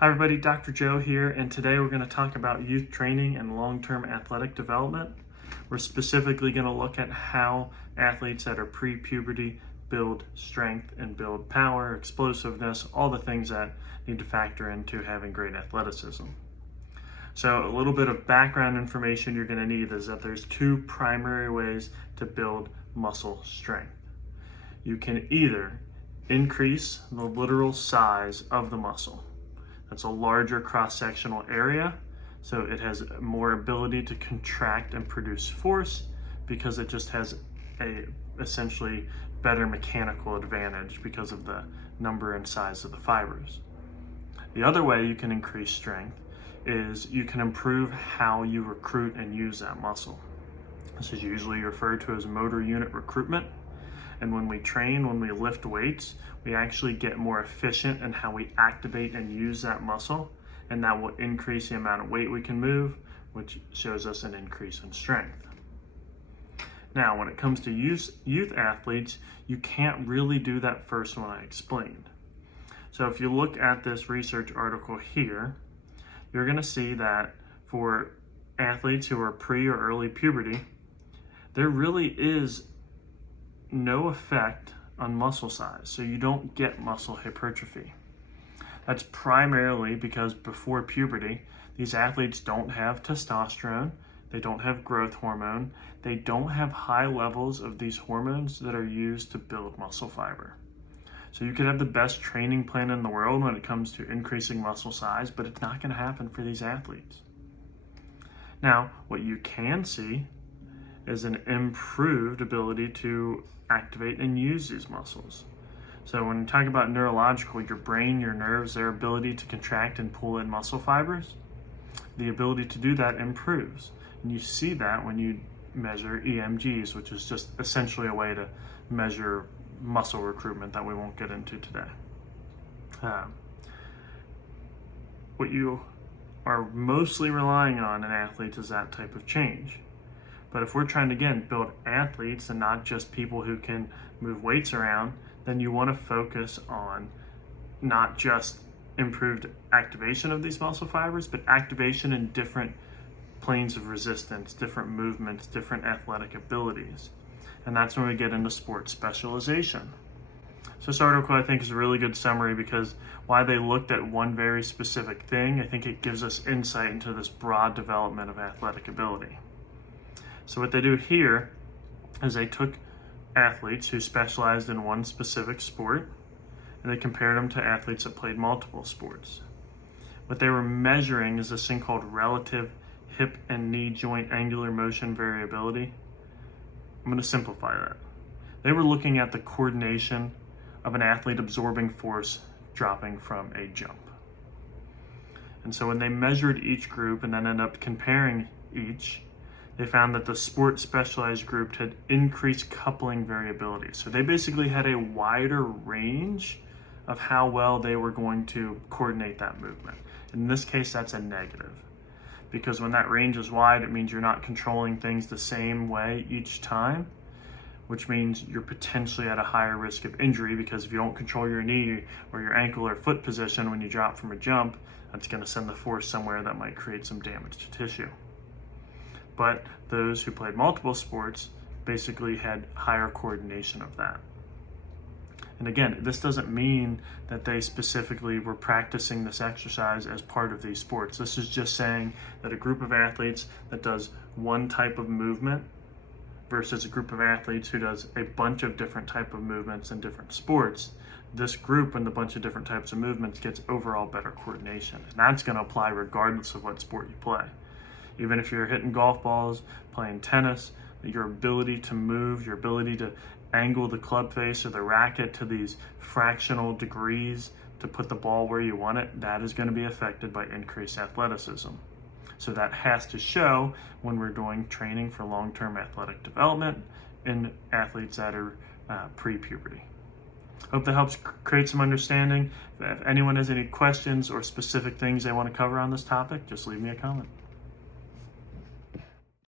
Hi everybody, Dr. Joe here, and today we're going to talk about youth training and long-term athletic development. We're specifically going to look at how athletes that are pre-puberty build strength and build power, explosiveness, all the things that need to factor into having great athleticism. So a little bit of background information you're going to need is that there's two primary ways to build muscle strength. You can either increase the literal size of the muscle. That's a larger cross-sectional area, so it has more ability to contract and produce force because it just has a essentially better mechanical advantage because of the number and size of the fibers. The other way you can increase strength is you can improve how you recruit and use that muscle. This is usually referred to as motor unit recruitment. And when we train, when we lift weights, we actually get more efficient in how we activate and use that muscle, and that will increase the amount of weight we can move, which shows us an increase in strength. Now, when it comes to youth athletes, you can't really do that first one I explained. So if you look at this research article here, you're going to see that for athletes who are pre or early puberty, there really is no effect on muscle size, so you don't get muscle hypertrophy. That's primarily because before puberty, these athletes don't have testosterone, they don't have growth hormone, they don't have high levels of these hormones that are used to build muscle fiber. So you could have the best training plan in the world when it comes to increasing muscle size, but it's not going to happen for these athletes. Now, what you can see is an improved ability to activate and use these muscles. So when you talk about neurological, your brain, your nerves, their ability to contract and pull in muscle fibers, the ability to do that improves. And you see that when you measure EMGs, which is just essentially a way to measure muscle recruitment that we won't get into today. What you are mostly relying on in athletes is that type of change. But if we're trying to, again, build athletes and not just people who can move weights around, then you want to focus on not just improved activation of these muscle fibers, but activation in different planes of resistance, different movements, different athletic abilities. And that's when we get into sports specialization. So this article, I think, is a really good summary because while they looked at one very specific thing, I think it gives us insight into this broad development of athletic ability. So what they do here is they took athletes who specialized in one specific sport and they compared them to athletes that played multiple sports. What they were measuring is this thing called relative hip and knee joint angular motion variability. I'm going to simplify that. They were looking at the coordination of an athlete absorbing force dropping from a jump. And so when they measured each group and then ended up comparing each, they found that the sport specialized group had increased coupling variability. So they basically had a wider range of how well they were going to coordinate that movement. In this case, that's a negative. Because when that range is wide, it means you're not controlling things the same way each time, which means you're potentially at a higher risk of injury because if you don't control your knee or your ankle or foot position when you drop from a jump, that's going to send the force somewhere that might create some damage to tissue. But those who played multiple sports basically had higher coordination of that. And again, this doesn't mean that they specifically were practicing this exercise as part of these sports. This is just saying that a group of athletes that does one type of movement versus a group of athletes who does a bunch of different type of movements in different sports, this group and the bunch of different types of movements gets overall better coordination. And that's going to apply regardless of what sport you play. Even if you're hitting golf balls, playing tennis, your ability to move, your ability to angle the club face or the racket to these fractional degrees to put the ball where you want it, that is going to be affected by increased athleticism. So that has to show when we're doing training for long-term athletic development in athletes that are pre-puberty. Hope that helps create some understanding. If anyone has any questions or specific things they want to cover on this topic, just leave me a comment.